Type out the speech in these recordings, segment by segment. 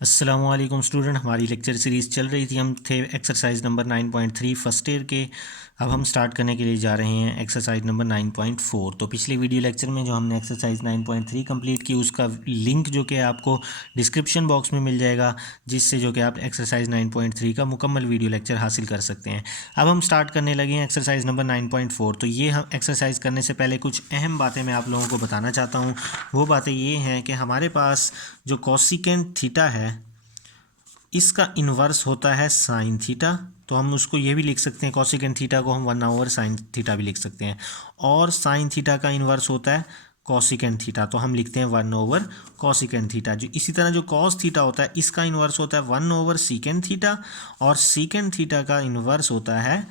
अस्सलामुअलैकुम स्टूडेंट, हमारी lecture series चल रही थी। हम थे एक्सरसाइज नंबर 9.3 फर्स्ट ईयर के। अब हम स्टार्ट करने के लिए जा रहे हैं एक्सरसाइज नंबर 9.4। तो पिछले वीडियो लेक्चर में जो हमने एक्सरसाइज 9.3 कंप्लीट की, उसका लिंक जो कि आपको डिस्क्रिप्शन बॉक्स में मिल जाएगा, जिससे जो कि आप एक्सरसाइज 9.3 का मुकम्मल वीडियो लेक्चर हासिल कर सकते हैं। अब हम स्टार्ट करने लगे हैं एक्सरसाइज नंबर 9.4। तो ये हम एक्सरसाइज करने से पहले कुछ अहम बातें मैं आप लोगों को बताना चाहता हूँ। वो बातें ये हैं कि हमारे पास जो कोसिकेंट थीटा है, इसका इन्वर्स होता है साइन थीटा। तो हम उसको ये भी लिख सकते हैं, कोसिकेंट थीटा को हम 1/, साइन थीटा भी लिख सकते हैं। और साइन थीटा का इन्वर्स होता है कोसिकेंट थीटा, तो हम लिखते हैं 1/, कोसिकेंट थीटा। जो इसी तरह जो कॉस थीटा होता है, इसका इन्वर्स होता है 1/, सीकेंट थीटा। और सीकेंट थीटा का इन्वर्स होता है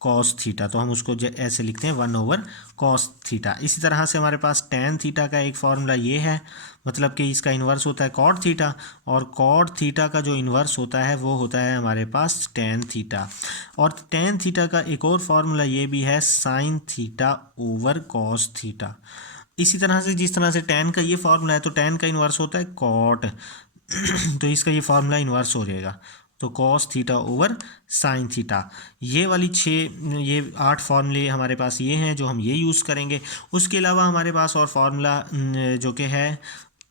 कॉस थीटा, तो हम उसको ऐसे लिखते हैं 1/, कॉस थीटा। इसी तरह से हमारे पास टैन थीटा का एक फॉर्मूला ये है, मतलब कि इसका इन्वर्स होता है कॉट थीटा। और कॉट थीटा का जो इन्वर्स होता है वो होता है हमारे पास टैन थीटा। और टैन थीटा का एक और फार्मूला ये भी है, sine theta over cos theta. इसी तरह से जिस तरह से टैन का ये फार्मूला है, तो टैन का इन्वर्स होता है कॉट तो इसका ये फार्मूला इन्वर्स हो जाएगा, तो cos theta over sine theta. ये 8 फार्मूले हमारे पास ये हैं जो हम ये यूज़ करेंगे। उसके अलावा हमारे पास और फार्मूला जो कि है,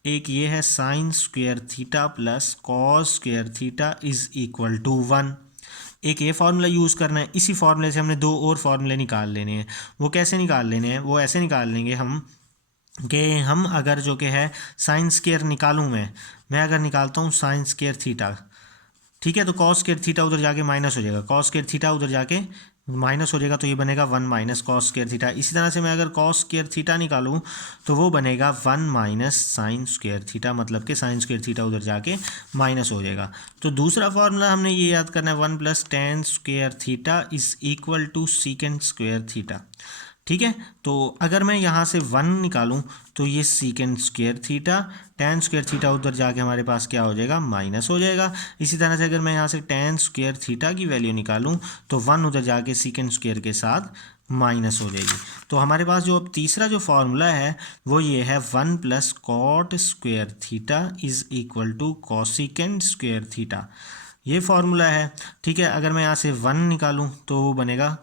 एक ये है sine square theta plus cos square theta is equal to 1। एक ये फार्मूला यूज़ करना है। इसी फार्मूले से हमने 2 और फार्मूले निकाल लेने हैं। वो कैसे निकाल लेने हैं? वो ऐसे निकाल लेंगे हम कि हम अगर जो कि है साइन स्क्वेयर निकालूँ, मैं अगर निकालता हूँ साइन स्क्वेयर थीटा, ठीक है, तो कॉस स्क्वेयर थीटा उधर जाके माइनस हो जाएगा, कॉस स्क्वेयर थीटा उधर जाके माइनस हो जाएगा, तो ये बनेगा 1 माइनस कॉस स्क्वेयर थीटा। इसी तरह से मैं अगर कॉस स्क्वेयर थीटा निकालूं तो वो बनेगा 1 माइनस साइन स्क्वेयर थीटा, मतलब कि साइन स्क्वेयर थीटा उधर जाके माइनस हो जाएगा। तो दूसरा फार्मूला हमने ये याद करना है, 1 plus tan square theta is equal to secant square theta. ठीक है, तो अगर मैं यहाँ से 1 निकालूं तो ये सीकेंड square theta, ten square theta उधर जाके हमारे पास क्या हो जाएगा, माइनस हो जाएगा। इसी तरह से अगर मैं यहाँ से टेन स्क्वेयर थीटा की वैल्यू निकालूं तो 1 उधर जाके सीकेंड स्क्वेयर के साथ माइनस हो जाएगी। तो हमारे पास जो अब तीसरा जो फार्मूला है वो ये है, 1 plus cot square theta is equal to cosecant square theta. ये फार्मूला है। ठीक है, अगर मैं यहाँ से 1 निकालूं तो वो बनेगा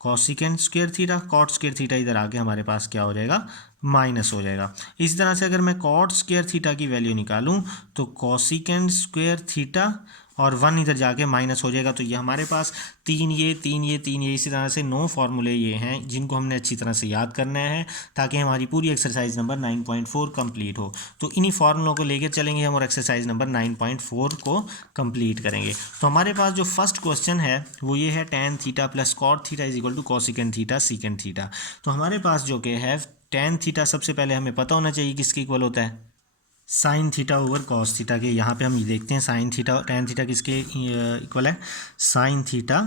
cosecant square theta, cot square theta इधर आके हमारे पास क्या हो जाएगा, माइनस हो जाएगा। इसी तरह से अगर मैं कॉट स्क्वेयर थीटा की वैल्यू निकालूं तो कॉसिकेंड स्क्वेयर थीटा और 1 इधर जाके माइनस हो जाएगा। तो ये हमारे पास तीन ये इसी तरह से 9 फार्मूले ये हैं जिनको हमने अच्छी तरह से याद करना है, ताकि हमारी पूरी एक्सरसाइज नंबर 9.4 कंप्लीट हो। तो इन्हीं फार्मूलों को लेकर चलेंगे हम और एक्सरसाइज नंबर 9.4 को कंप्लीट करेंगे। तो हमारे पास जो फर्स्ट क्वेश्चन है वो ये है, tan theta plus cot theta is equal to cosecant theta secant theta. तो हमारे पास जो कि है टेन थीटा, सबसे पहले हमें पता होना चाहिए किसके इक्वल होता है, sine theta over cos theta के। यहाँ पे हम ये देखते हैं साइन थीटा, टेन थीटा किसके इक्वल है, sine theta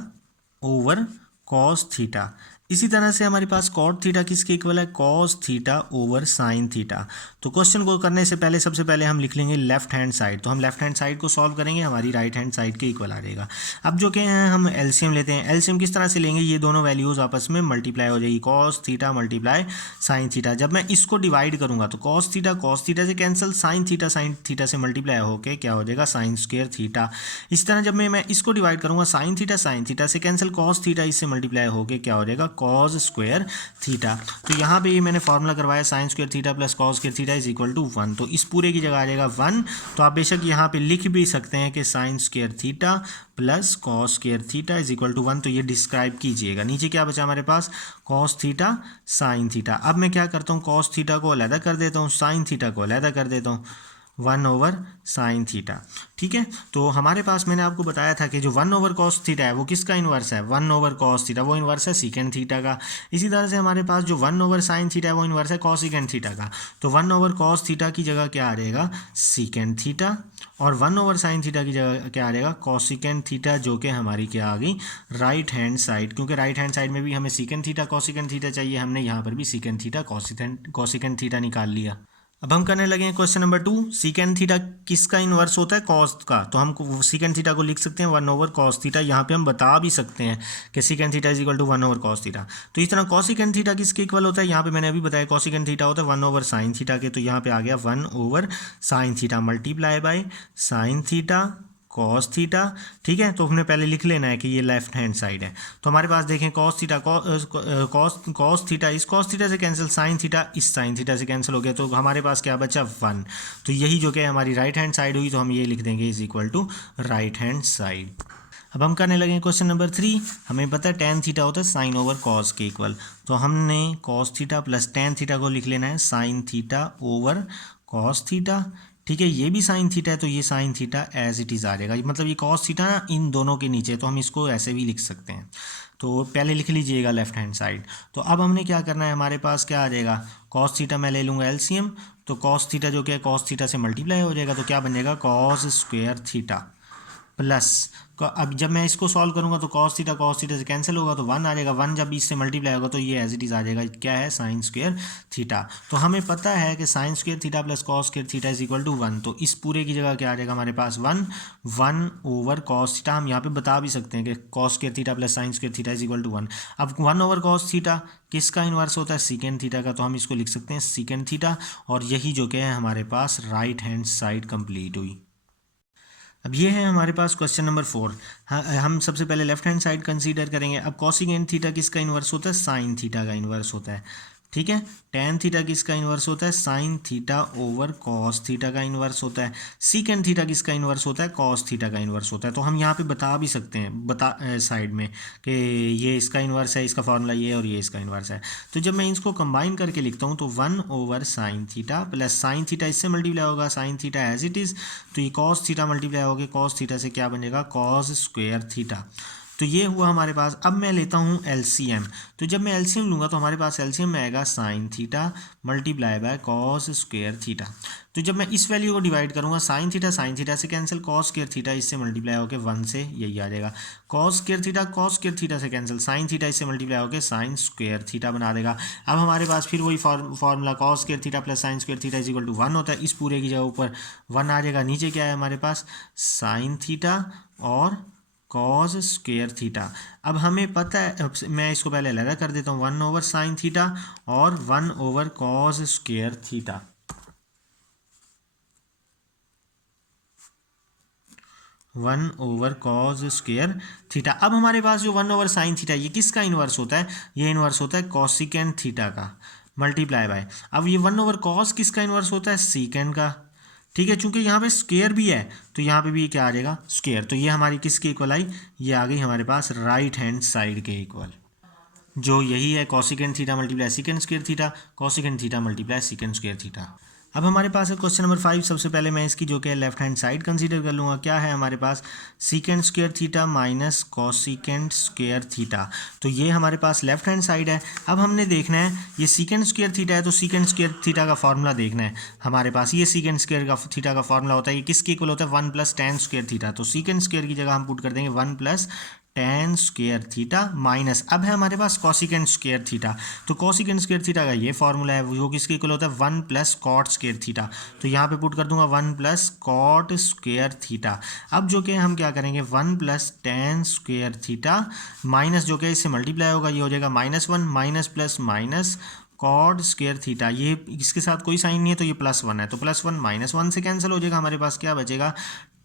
over cos theta. इसी तरह से हमारे पास कॉट थीटा किसके इक्वल है, cos theta over sine theta. तो क्वेश्चन को करने से पहले सबसे पहले हम लिख लेंगे लेफ्ट हैंड साइड। तो हम लेफ्ट हैंड साइड को सॉल्व करेंगे, हमारी राइट हैंड साइड के इक्वल आ जाएगा। अब जो कि हैं हम एलसीएम लेते हैं। एलसीएम किस तरह से लेंगे, ये दोनों वैल्यूज़ आपस में मल्टीप्लाई हो जाएगी, cos theta multiply sine theta. जब मैं इसको डिवाइड करूंगा तो कॉस थीटा से कैंसिल, साइन थीटा से मल्टीप्लाई होकर क्या हो जाएगा, साइन स्क्वेयर थीटा। इस तरह जब मैं इसको डिवाइड करूंगा, साइन थीटा से कैंसिल, कॉस थीटा इससे मल्टीप्लाई होकर क्या हो जाएगा, कॉस स्क्वेयर थीटा। तो यहाँ पे ये मैंने फॉर्मूला करवाया, sine square theta plus cos square theta is equal to 1। तो इस पूरे की जगह आ जाएगा 1। तो आप बेशक यहाँ पे लिख भी सकते हैं कि sine square theta plus cos square theta is equal to 1। तो ये डिस्क्राइब कीजिएगा। नीचे क्या बचा हमारे पास, कॉस थीटा साइन थीटा। अब मैं क्या करता हूँ, कॉस थीटा को अलहदा कर देता हूँ, साइन थीटा को अलहदा कर देता हूँ, 1 ओवर साइन थीटा। ठीक है, तो हमारे पास मैंने आपको बताया था कि जो 1 ओवर कॉस थीटा है वो किसका इन्वर्स है, 1 ओवर कॉस थीटा, वो इन्वर्स है सीकेंड थीटा का। इसी तरह से हमारे पास जो 1 ओवर साइन थीटा है वो इन्वर्स है कॉसिकेंड थीटा का। तो 1 ओवर कॉस थीटा की जगह क्या आ जाएगा, सीकेंड थीटा, और 1 ओवर साइन थीटा की जगह क्या आ जाएगा, कॉसिकेंड थीटा, जो कि हमारी क्या आ गई, राइट हैंड साइड। क्योंकि राइट हैंड साइड में भी हमें सीकेंड थीटा कॉसिकेंड थीटा चाहिए, हमने यहाँ पर भी सीकेंड थीटा कॉसिकेंड थीटा निकाल लिया। अब हम करने लगे हैं क्वेश्चन नंबर 2। सीकेंड थीटा किसका इन्वर्स होता है? कॉस का। तो हम सीकेंड थीटा को लिख सकते हैं 1/cos थीटा। यहाँ पे हम बता भी सकते हैं कि secant theta is equal to 1/cos theta. तो इस तरह कॉसिकेंड थीटा किसके इक्वल होता है? यहाँ पे मैंने अभी बताया कॉसिकेंड थीटा होता है 1/sin थीटा के। तो यहाँ पे आ गया 1/sin theta multiply by sine theta cos theta. ठीक है, तो हमने पहले लिख लेना है कि ये लेफ्ट हैंड साइड है। तो हमारे पास देखें कॉस थीटा कॉस थीटा इस कॉस थीटा से कैंसिल, साइन थीटा इस साइन थीटा से कैंसिल हो गया। तो हमारे पास क्या बचा? 1। तो यही जो कि हमारी राइट हैंड साइड हुई, तो हम ये लिख देंगे is equal to right hand side. अब हम करने लगे क्वेश्चन नंबर 3। हमें पता है tan थीटा होता है साइन ओवर कॉस के इक्वल। तो हमने cos theta plus tan theta को लिख लेना है sine theta over cos theta. ठीक है, ये भी साइन थीटा है, तो ये sine theta as it is आ जाएगा। मतलब ये कॉस थीटा ना इन दोनों के नीचे, तो हम इसको ऐसे भी लिख सकते हैं। तो पहले लिख लीजिएगा लेफ्ट हैंड साइड। तो अब हमने क्या करना है, हमारे पास क्या आ जाएगा? कॉस थीटा मैं ले लूँगा एलसीएम। तो कॉस थीटा जो क्या है कॉस थीटा से मल्टीप्लाई हो जाएगा, तो क्या बन जाएगा? कॉस स्क्वायर थीटा प्लस अब जब मैं इसको सॉल्व करूंगा तो कॉस थीटा से कैंसिल होगा, तो 1 आ जाएगा। 1 जब इससे मल्टीप्लाई होगा तो ये एज इट इज़ आ जाएगा, क्या है? Sine square theta. तो हमें पता है कि sine square theta plus cos square theta is equal to 1। तो इस पूरे की जगह क्या आ जाएगा हमारे पास? 1/cos theta. हम यहाँ पे बता भी सकते हैं कि cos square theta plus sine square theta is equal to 1। अब 1/cos थीटा किसका इन्वर्स होता है? सीकेंड थीटा का। तो हम इसको लिख सकते हैं सीकेंड थीटा। और यही जो क्या है हमारे पास राइट हैंड साइड कंप्लीट हुई। अब ये है हमारे पास क्वेश्चन नंबर 4। हाँ, हम सबसे पहले लेफ्ट हैंड साइड कंसीडर करेंगे। अब कॉसिकेंड थीटा किसका इन्वर्स होता है? साइन थीटा का इन्वर्स होता है। ठीक है, tan थीटा किसका इन्वर्स होता है? Sine theta over cos theta का इन्वर्स होता है। सीकेंड थीटा किसका इन्वर्स होता है? कॉस थीटा का इन्वर्स होता है। तो हम यहाँ पे बता भी सकते हैं साइड में कि ये इसका इन्वर्स है, इसका फॉर्मूला ये, और ये इसका इन्वर्स है। तो जब मैं इसको कंबाइन करके लिखता हूँ तो 1/sin theta plus sine theta इससे मल्टीप्लाई होगा, sine theta as it is. तो ये कॉस थीटा मल्टीप्लाई होगा कॉस थीटा से, क्या बनेगा? Cos square theta. तो ये हुआ हमारे पास। अब मैं लेता हूँ एलसीएम। तो जब मैं एलसीएम लूँगा तो हमारे पास एलसीएम में आएगा sine theta multiply by cos square theta. तो जब मैं इस वैल्यू को डिवाइड करूँगा, साइन थीटा से कैंसिल, कॉस स्क्वायर थीटा इससे मल्टीप्लाई होकर 1 से यही आ जाएगा। कॉस स्क्वायर थीटा से कैंसिल, साइन थीटा इससे मल्टीप्लाई होकर साइन स्क्वायर थीटा बना देगा। अब हमारे पास फिर वही formula cos square theta plus sine square theta is equal to 1 होता है। इस पूरे की जगह ऊपर 1 आ जाएगा, नीचे क्या है हमारे पास? साइन थीटा और कॉस स्क्वायर थीटा। अब हमें पता है, मैं इसको पहले अलग कर देता हूँ, 1/sin थीटा और 1/cos square theta. 1/cos square theta. अब हमारे पास जो 1/sin थीटा ये किसका इन्वर्स होता है? ये इन्वर्स होता है कॉसिकेंड थीटा का मल्टीप्लाई बाय। अब ये 1/cos किसका इन्वर्स होता है? सीकेंड का। ठीक है, चूंकि यहाँ पे स्क्वायर भी है तो यहाँ पे भी क्या आ जाएगा? स्क्वायर। तो ये हमारी किसके इक्वल आई? ये आ गई हमारे पास राइट हैंड साइड के इक्वल, जो यही है cosecant theta multiply सीकेंड square theta, cosecant theta multiply सीकेंड square theta. अब हमारे पास है क्वेश्चन नंबर 5। सबसे पहले मैं इसकी जो कि है लेफ्ट हैंड साइड कंसीडर कर लूँगा। क्या है हमारे पास? Secant square theta minus cosecant square theta. तो ये हमारे पास लेफ्ट हैंड साइड है। अब हमने देखना है ये सीकेंड स्क्वायर थीटा है, तो सीकेंड स्क्वायर थीटा का फॉर्मूला देखना है हमारे पास। ये सीकेंड स्क्वायर का थीटा का फॉर्मूला होता है, ये किसके इक्वल होता है? 1 + tan स्क्वायर थीटा। तो सीकेंड स्क्वायर की जगह हम पुट कर देंगे 1 + tan स्क्वायर थीटा माइनस, अब है हमारे पास कॉसिकेंड स्क्वायर थीटा। तो कॉसिकेंड स्क्वायर थीटा का ये फॉर्मूला है, वो किसके इक्वल होता है? 1 + cot स्क्वायर थीटा। तो यहाँ पे पुट कर दूंगा 1 + cot स्क्वायर थीटा। अब जो कि हम क्या करेंगे, 1 + tan स्क्वायर थीटा माइनस जो कि इससे मल्टीप्लाई होगा, ये हो जाएगा -1 minus plus minus cot square theta. ये इसके साथ कोई साइन नहीं है तो ये +1 है, तो +1 -1 से कैंसिल हो जाएगा। हमारे पास क्या बचेगा?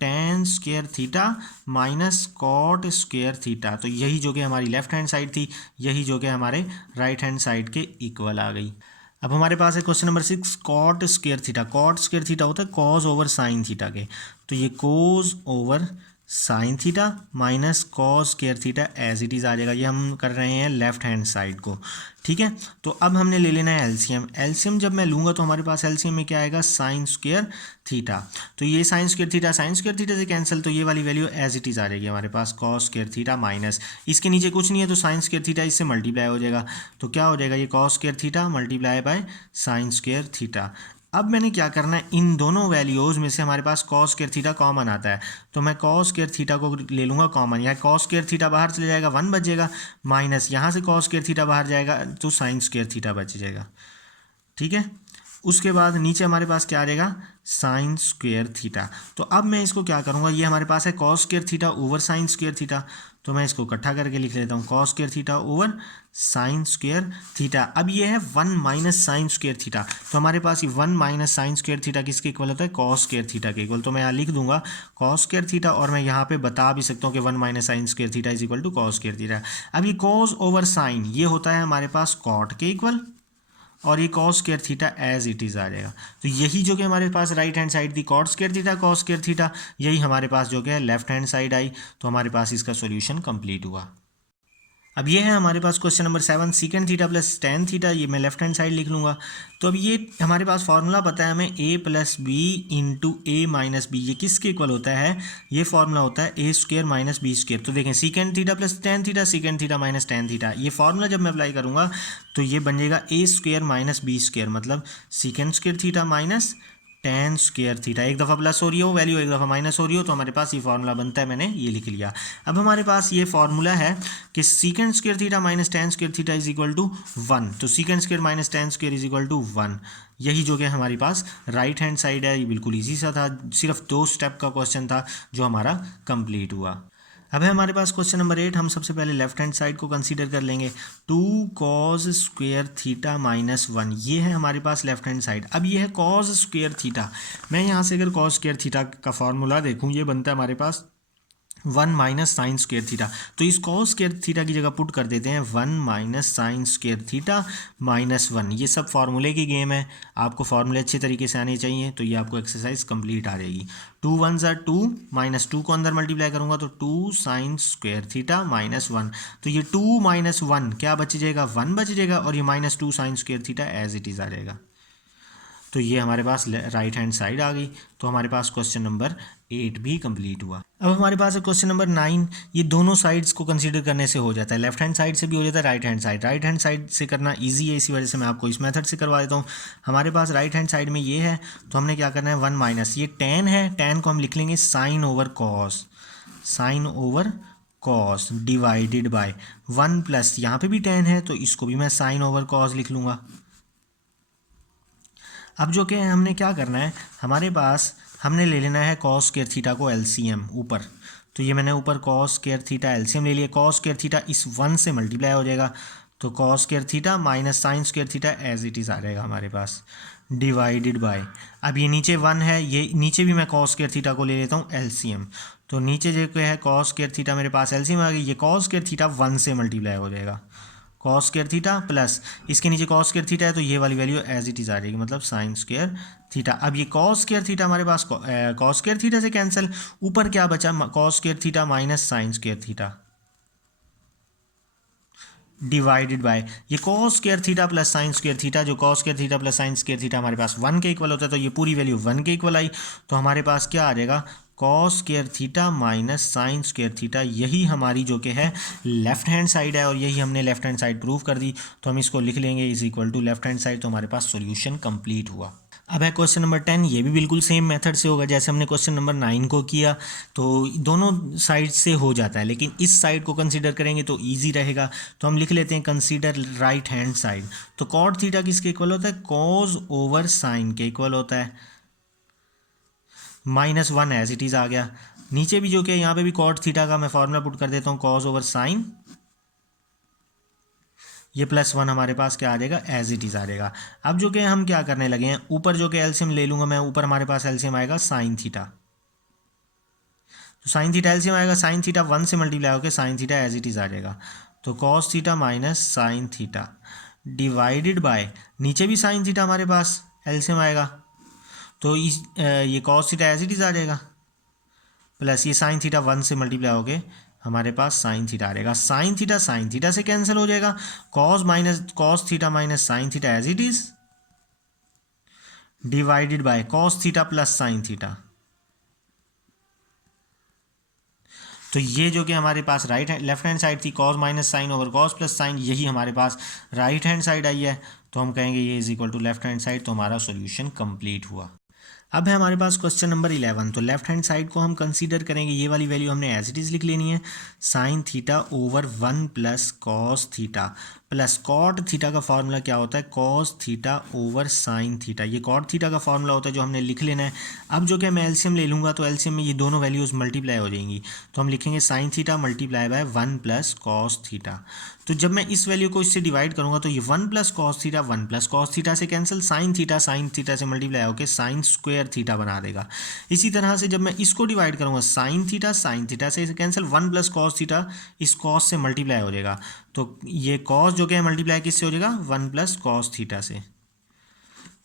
tan square theta minus cot square theta. तो यही जो कि हमारी लेफ्ट हैंड साइड थी, यही जो कि हमारे राइट हैंड साइड के इक्वल आ गई। अब हमारे पास है question number 6, cot square theta. Cot square theta होता है कॉज ओवर साइन थीटा के, तो ये cos over sine theta minus cos square theta as it is आ जाएगा। ये हम कर रहे हैं लेफ्ट हैंड साइड को। ठीक है, तो अब हमने ले लेना है एलसीएम। एलसीएम जब मैं लूँगा तो हमारे पास एलसीएम में क्या आएगा? Sign square theta. तो ये साइन स्क्वायर थीटा से कैंसिल, तो ये वाली वैल्यू एज इट इज़ आ जाएगी हमारे पास कॉस स्क्वायर थीटा माइनस, इसके नीचे कुछ नहीं है तो साइन स्क्वायर थीटा इससे मल्टीप्लाई हो जाएगा। तो क्या हो जाएगा? ये cos square theta multiply by sine square theta. अब मैंने क्या करना है, इन दोनों वैल्यूज़ में से हमारे पास कॉस स्क्वायर थीटा कॉमन आता है, तो मैं कॉस स्क्वायर थीटा को ले लूँगा कॉमन। यहाँ कॉस स्क्वायर थीटा बाहर चले जाएगा, 1 बचेगा, माइनस यहाँ से कॉस स्क्वायर थीटा बाहर जाएगा तो साइन स्क्वायर थीटा बच जाएगा। ठीक है, उसके बाद नीचे हमारे पास क्या आ जाएगा, साइन स्क्वेयर थीटा। तो अब मैं इसको क्या करूँगा, ये हमारे पास है cos square theta over sign square theta, तो मैं इसको इकट्ठा करके लिख लेता हूँ, cos square theta over sign square theta. अब ये है 1 माइनस साइन स्क्वेयर थीटा, तो हमारे पास ये 1 माइनस साइन स्क्वेयर थीटा किसके इक्वल होता है, कॉस स्क्वेयर थीटा के इक्वल। तो मैं यहाँ लिख दूंगा कॉस स्क्वेयर थीटा, और मैं यहाँ पे बता भी सकता हूँ कि 1 minus sine square theta is equal to cos square theta. अब ये कॉस ओवर साइन ये होता है हमारे पास कॉट के इक्वल, और ये cos square theta as it is आ जाएगा। तो यही जो कि हमारे पास राइट हैंड साइड थी cot square theta cos square theta, यही हमारे पास जो कि है लेफ्ट हैंड साइड आई। तो हमारे पास इसका सॉल्यूशन कंप्लीट हुआ। अब ये है हमारे पास question number 7, secant theta plus tan theta, ये मैं लेफ्ट हैंड साइड लिख लूँगा। तो अब ये हमारे पास फार्मूला पता है हमें, ए प्लस बी इंटू ए माइनस बी, ये किसके इक्वल होता है, ये फार्मूला होता है ए स्क्वायर माइनस बी स्क्वायर। तो देखें सीकेंड theta plus tan theta, secant theta minus ten theta, ये फार्मूला जब मैं अप्लाई करूँगा तो ये बन जाएगा ए स्क्वायर माइनस बी स्क्वायर, मतलब सीकेंड square theta minus tan square theta. एक दफ़ा प्लस हो रही हो वैल्यू, एक दफ़ा माइनस हो रही हो, तो हमारे पास ये फार्मूला बनता है, मैंने ये लिख लिया। अब हमारे पास ये फार्मूला है कि secant square theta minus tan square theta is equal to 1, तो secant square minus tan square is equal to 1। यही जो कि हमारे पास राइट हैंड साइड है, ये बिल्कुल ईजी सा था, सिर्फ 2 स्टेप का क्वेश्चन था जो हमारा कंप्लीट हुआ। अब है हमारे पास क्वेश्चन नंबर 8, हम सबसे पहले लेफ्ट हैंड साइड को कंसीडर कर लेंगे। 2 कॉस स्क्वेयर थीटा माइनस 1, ये है हमारे पास लेफ्ट हैंड साइड। अब ये है कॉस स्क्वेयर थीटा, मैं यहाँ से अगर कॉस स्क्वेयर थीटा का फॉर्मूला देखूँ, ये बनता है हमारे पास 1 माइनस साइन स्क्वेयर थीटा। तो इस कॉस स्क्वेयर थीटा की जगह पुट कर देते हैं 1 minus sine square theta minus 1। ये सब फार्मूले की गेम है, आपको फार्मूले अच्छे तरीके से आने चाहिए, तो ये आपको एक्सरसाइज कंप्लीट आ जाएगी। 2 1 ज़ा 2, माइनस 2 को अंदर मल्टीप्लाई करूँगा तो 2 साइन स्क्वेयर थीटा माइनस 1। तो ये 2 माइनस 1 क्या बच जाएगा, 1 बच जाएगा, और ये minus 2 sine square theta as it is आ जाएगा। तो ये हमारे पास राइट हैंड साइड आ गई। तो हमारे पास क्वेश्चन नंबर 8 भी कंप्लीट हुआ। अब हमारे पास है क्वेश्चन नंबर 9, ये दोनों साइड्स को कंसीडर करने से हो जाता है, लेफ्ट हैंड साइड से भी हो जाता है, right hand side. Right hand side से करना इजी है, इसी वजह से मैं आपको इस मेथड से करवा देता हूँ। हमारे पास राइट हैंड साइड में ये है, तो हमने क्या करना है, 1 माइनस, ये टेन है, टेन को हम लिख लेंगे sine over cos, sine over cos divided by 1 plus, यहाँ पे भी टेन है तो इसको भी मैं साइन ओवर कॉस लिख लूँगा। अब जो कि हमने क्या करना है, हमारे पास हमने ले लेना है कॉस स्क्वायर थीटा को एलसीएम ऊपर, तो ये मैंने ऊपर कॉस स्क्वायर थीटा एलसीएम ले लिया। कॉस स्क्वायर थीटा इस 1 से मल्टीप्लाई हो जाएगा, तो cos square theta minus sine square theta as it is आ जाएगा हमारे पास, डिवाइडेड बाय, अब ये नीचे 1 है, ये नीचे भी मैं कॉस स्क्वायर थीटा को ले लेता हूँ एलसीएम, तो नीचे जो है कॉस स्क्वायर थीटा मेरे पास एलसीएम आ गई, ये कॉस स्क्वायर थीटा 1 से मल्टीप्लाई हो जाएगा, कॉस स्क्वायर थीटा प्लस इसके नीचे कॉस स्क्वायर थीटा है, तो ये वाली वैल्यू एज इट इज़ आ जाएगी, मतलब साइन स्क्वायर थीटा। अब ये कॉस स्क्वायर थीटा हमारे पास कॉस स्क्वायर थीटा से कैंसिल, ऊपर क्या बचा, cos square theta minus sine square theta divided by ये cos square theta plus sine square theta, जो cos square theta plus sine square theta हमारे पास 1 के इक्वल होता है, तो ये पूरी वैल्यू 1 के इक्वल आई। तो हमारे पास क्या आ जाएगा, cos square theta minus sine square theta, यही हमारी जो कि है लेफ्ट हैंड साइड है, और यही हमने लेफ्ट हैंड साइड प्रूव कर दी। तो हम इसको लिख लेंगे is equal to left hand side, तो हमारे पास सॉल्यूशन कंप्लीट हुआ। अब है क्वेश्चन नंबर 10, ये भी बिल्कुल सेम मेथड से होगा जैसे हमने क्वेश्चन नंबर 9 को किया, तो दोनों साइड से हो जाता है, लेकिन इस साइड को कंसीडर करेंगे तो इजी रहेगा। तो हम लिख लेते हैं कंसीडर राइट हैंड साइड। तो कॉट थीटा किसके इक्वल होता है, कॉस ओवर साइन के इक्वल होता है, माइनस 1 एज इट इज़ आ गया। नीचे भी जो कि यहाँ पे भी कॉट थीटा का मैं फॉर्मूला पुट कर देता हूँ, कॉस ओवर साइन, ये प्लस 1 हमारे पास क्या आ जाएगा, एज इट इज़ आ जाएगा। अब जो कि हम क्या करने लगे हैं, ऊपर जो कि एलसीएम ले लूँगा मैं, ऊपर हमारे पास एलसीएम आएगा साइन थीटा, तो साइन थीटा एलसीएम आएगा, साइन थीटा 1 से मल्टीप्लाई होकर sine theta as it is आ जाएगा, तो cos theta minus sine theta divided by, नीचे भी साइन थीटा हमारे पास एलसीएम आएगा, तो इस ये cos theta as it is आ जाएगा, प्लस ये साइन थीटा 1 से मल्टीप्लाई हो गए हमारे पास साइन थीटा आ जाएगा, साइन थीटा से कैंसिल हो जाएगा, cos theta minus sine theta as it is divided by cos theta plus sine theta. तो ये जो कि हमारे पास लेफ्ट हैंड साइड थी, cos minus sine over cos plus sine, यही हमारे पास राइट हैंड साइड आई है, तो हम कहेंगे ये is equal to left hand side, तो हमारा सॉल्यूशन कंप्लीट हुआ। अब है हमारे पास क्वेश्चन नंबर 11, तो लेफ्ट हैंड साइड को हम कंसीडर करेंगे, ये वाली वैल्यू हमने एज इट इज़ लिख लेनी है, sine theta over 1 plus cos theta. Plus cot theta का फार्मूला क्या होता है, cos theta over sine theta. ये कॉट थीटा का फार्मूला होता है जो हमने लिख लेना है। अब जो कि मैं एलसीएम ले लूँगा तो एलसीएम में ये दोनों वैल्यूज़ मल्टीप्लाई हो जाएंगी, तो हम लिखेंगे sign theta multiply bye 1 plus cos theta. तो जब मैं इस वैल्यू को इससे डिवाइड करूँगा तो ये 1 plus cos theta 1 plus cos theta से कैंसिल, साइन थीटा से मल्टीप्लाई होकर साइन स्क्वायर थीटा बना देगा। इसी तरह से जब मैं इसको डिवाइड करूँगा साइन थीटा से कैंसिल, 1 प्लस कॉस थीटा इस कॉस से मल्टीप्लाई हो जाएगा, तो ये कॉस जो कि है मल्टीप्लाई किससे हो जाएगा, 1 प्लस कॉस थीटा से।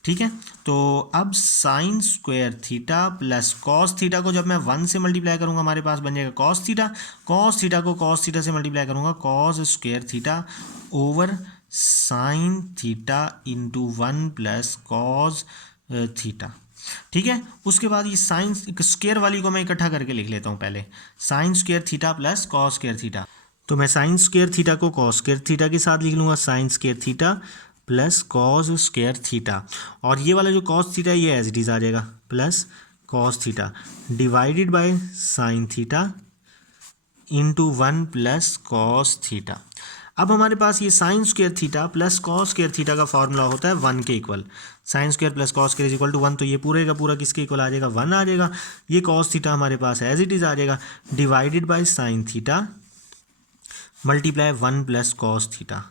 ठीक है, तो अब sign square theta plus cos theta को जब मैं 1 से मल्टीप्लाई करूंगा हमारे पास बन जाएगा कॉस थीटा। कॉस थीटा को कॉस थीटा से मल्टीप्लाई करूंगा cos square theta over sine theta into 1 plus cos theta. ठीक है, उसके बाद ये साइन स्क्वायर वाली को मैं इकट्ठा करके लिख लेता हूँ पहले, sign square theta plus cos square theta. तो मैं साइन स्क्वायर थीटा को कॉस स्क्वायर थीटा के साथ लिख लूँगा, sign square theta plus cos square theta, और ये वाला जो कॉस थीटा ये एज इट इज़ आ जाएगा plus cos theta divided by sine theta into 1 plus cos theta. अब हमारे पास ये sine square theta plus cos square theta का फॉर्मूला होता है 1 के equal. Sine square plus cos square is equal to 1, तो ये पूरे का पूरा किसके इक्वल आ जाएगा, 1 आ जाएगा। ये कॉस थीटा हमारे पास एज इट इज़ आ जाएगा divided by sine theta multiply 1 plus cos theta.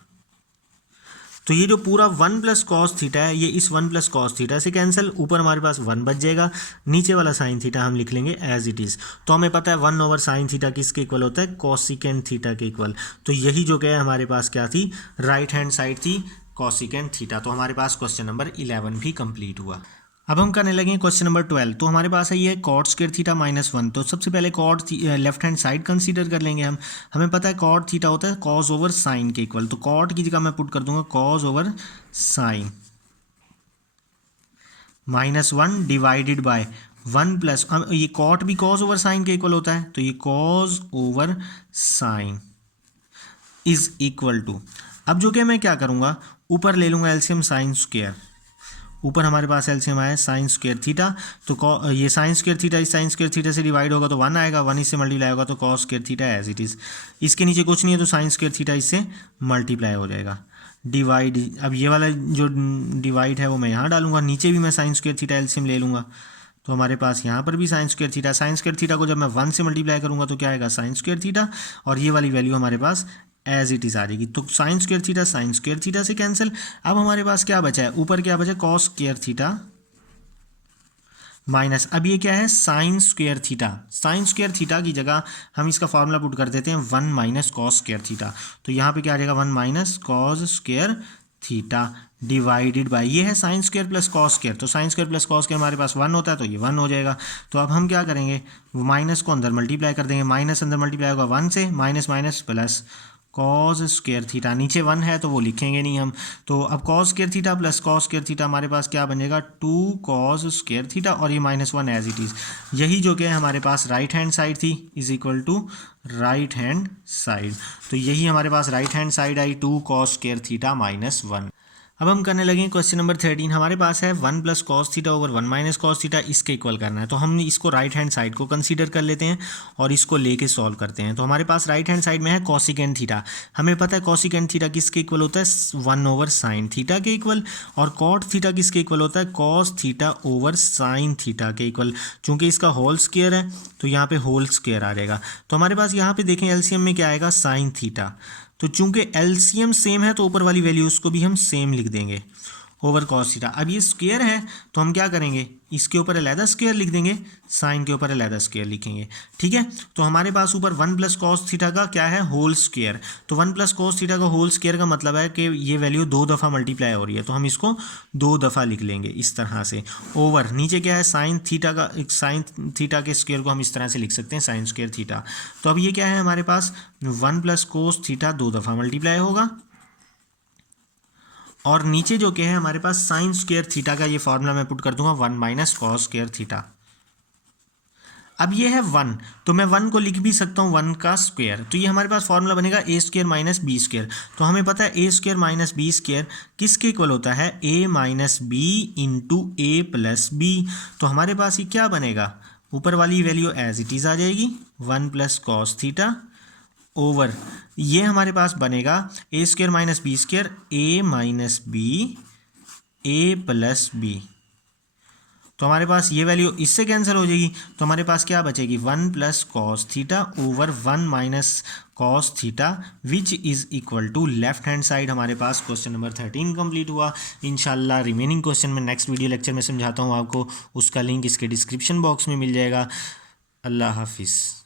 तो ये जो पूरा 1 प्लस कॉस थीटा है ये इस 1 प्लस कॉस थीटा से कैंसिल, ऊपर हमारे पास 1 बच जाएगा, नीचे वाला साइन थीटा हम लिख लेंगे एज इट इज़। तो हमें पता है 1 ओवर साइन थीटा किसके इक्वल होता है, कॉसिकेंट थीटा के इक्वल। तो यही जो क्या है हमारे पास क्या थी, राइट हैंड साइड थी कॉसिकेंट थीटा। तो हमारे पास क्वेश्चन नंबर 11 भी कंप्लीट हुआ। अब हम करने लगे क्वेश्चन नंबर 12। तो हमारे पास है ये कॉट स्क्वायर थीटा -1। तो सबसे पहले cot left hand side consider कर लेंगे हम। हमें पता है कॉट थीटा होता है कॉस ओवर साइन के इक्वल, तो कॉट की जगह मैं पुट कर दूंगा cos over sine -1 divided by 1 plus, ये कॉट भी कॉस ओवर साइन के इक्वल होता है, तो ये cos over sine is equal to, अब जो कि मैं क्या करूँगा ऊपर ले लूँगा एलसीएम साइन स्क्वायर, ऊपर हमारे पास एलसीएम आया साइन स्क्वायर थीटा, तो ये साइन स्क्वायर थीटा इस साइन स्क्वायर थीटा से डिवाइड होगा तो 1 आएगा, 1 इससे मल्टीप्लाई होगा तो cos square theta as it is. इसके नीचे कुछ नहीं है तो साइन स्क्वायर थीटा इससे मल्टीप्लाई हो जाएगा डिवाइड। अब ये वाला जो डिवाइड है वो मैं यहाँ डालूंगा, नीचे भी मैं साइन स्क्वायर थीटा एलसीएम ले लूँगा, तो हमारे पास यहाँ पर भी sign square theta, sign square theta को जब मैं 1 से मल्टीप्लाई करूँगा तो क्या आएगा साइन स्क्वायर थीटा, और ये वाली वैल्यू हमारे पास एज इट इज़ आ जाएगी। तो साइन स्क्वायर थीटा से कैंसिल। अब हमारे पास क्या बचा है, ऊपर क्या बचा, कॉस स्क्वायर थीटा माइनस, अब ये क्या है sine square theta. Sign square theta की जगह हम इसका फॉर्मूला पुट कर देते हैं 1 माइनस कॉस स्क्वायर थीटा, तो यहाँ पे क्या आ जाएगा 1 minus cos square theta divided by, ये है sine square plus cos square, तो sine square plus cos square हमारे पास 1 होता है तो ये 1 हो जाएगा। तो अब हम क्या करेंगे, माइनस को अंदर मल्टीप्लाई कर देंगे, माइनस अंदर मल्टीप्लाई होगा 1 से, minus minus plus cos square theta, नीचे 1 है तो वो लिखेंगे नहीं हम, तो अब cos square theta plus cos square theta हमारे पास क्या बन जाएगा 2 कॉस स्क्वायर थीटा, और ये -1 एज इट इज़। यही जो कि हमारे पास राइट हैंड साइड थी is equal to right hand side, तो यही हमारे पास राइट हैंड साइड आई 2 कॉस स्क्वायर थीटा -1। अब हम करने लगे क्वेश्चन नंबर 13। हमारे पास है 1 plus cos theta over 1 minus cos theta, इसके इक्वल करना है, तो हम इसको राइट हैंड साइड को कंसीडर कर लेते हैं और इसको लेके सॉल्व करते हैं। तो हमारे पास राइट हैंड साइड में है कॉसिकेंट थीटा, हमें पता है कॉसिकेंट थीटा किसके इक्वल होता है 1 ओवर साइन थीटा के इक्वल, और कॉट थीटा किसके इक्वल होता है cos theta over sine theta के इक्वल। चूंकि इसका होल स्क्वायर है तो यहाँ पे होल स्क्वायर आ जाएगा, तो हमारे पास यहाँ पे देखें एलसीएम में क्या आएगा साइन थीटा, तो चूंकि एलसीएम सेम है तो ऊपर वाली वैल्यूज को भी हम सेम लिख देंगे ओवर कॉस थीटा। अब ये स्क्वायर है तो हम क्या करेंगे, इसके ऊपर अलहदा स्क्वायर लिख देंगे, साइन के ऊपर अलहदा स्क्वायर लिखेंगे। ठीक है, तो हमारे पास ऊपर 1 प्लस कॉस थीटा का क्या है होल स्क्वायर, तो 1 प्लस कॉस थीटा का होल स्क्वायर का मतलब है कि ये वैल्यू 2 दफ़ा मल्टीप्लाई हो रही है, तो हम इसको 2 दफ़ा लिख लेंगे इस तरह से। ओवर नीचे क्या है साइन थीटा का, साइन थीटा के स्क्वायर को हम इस तरह से लिख सकते हैं साइन स्क्वायर थीटा। तो अब ये क्या है हमारे पास 1 प्लस कोस थीटा 2 दफ़ा मल्टीप्लाई होगा, और नीचे जो कि है हमारे पास साइन स्क्वायर थीटा का ये फार्मूला मैं पुट कर दूंगा 1 माइनस कॉस स्क्वायर थीटा। अब ये है 1, तो मैं 1 को लिख भी सकता हूँ 1 का स्क्वायर, तो ये हमारे पास फार्मूला बनेगा ए स्क्वायर माइनस बी स्क्वायर। तो हमें पता है ए स्क्वायर माइनस बी स्क्वायर किसके इक्वल होता है ए माइनस बी इंटू ए प्लस बी। तो हमारे पास ये क्या बनेगा, ऊपर वाली वैल्यू एज इट इज़ आ जाएगी 1 प्लस कॉस थीटा ओवर ये हमारे पास बनेगा ए स्क्वायर माइनस बी स्क्वायर ए माइनस बी ए प्लस बी। तो हमारे पास ये वैल्यू इससे कैंसिल हो जाएगी, तो हमारे पास क्या बचेगी 1 plus cos theta over 1 minus cos theta which is equal to left hand side. हमारे पास क्वेश्चन नंबर 13 कंप्लीट हुआ। इंशाल्लाह रिमेनिंग क्वेश्चन में नेक्स्ट वीडियो लेक्चर में समझाता हूँ आपको, उसका लिंक इसके डिस्क्रिप्शन बॉक्स में मिल जाएगा। अल्लाह हाफिज़।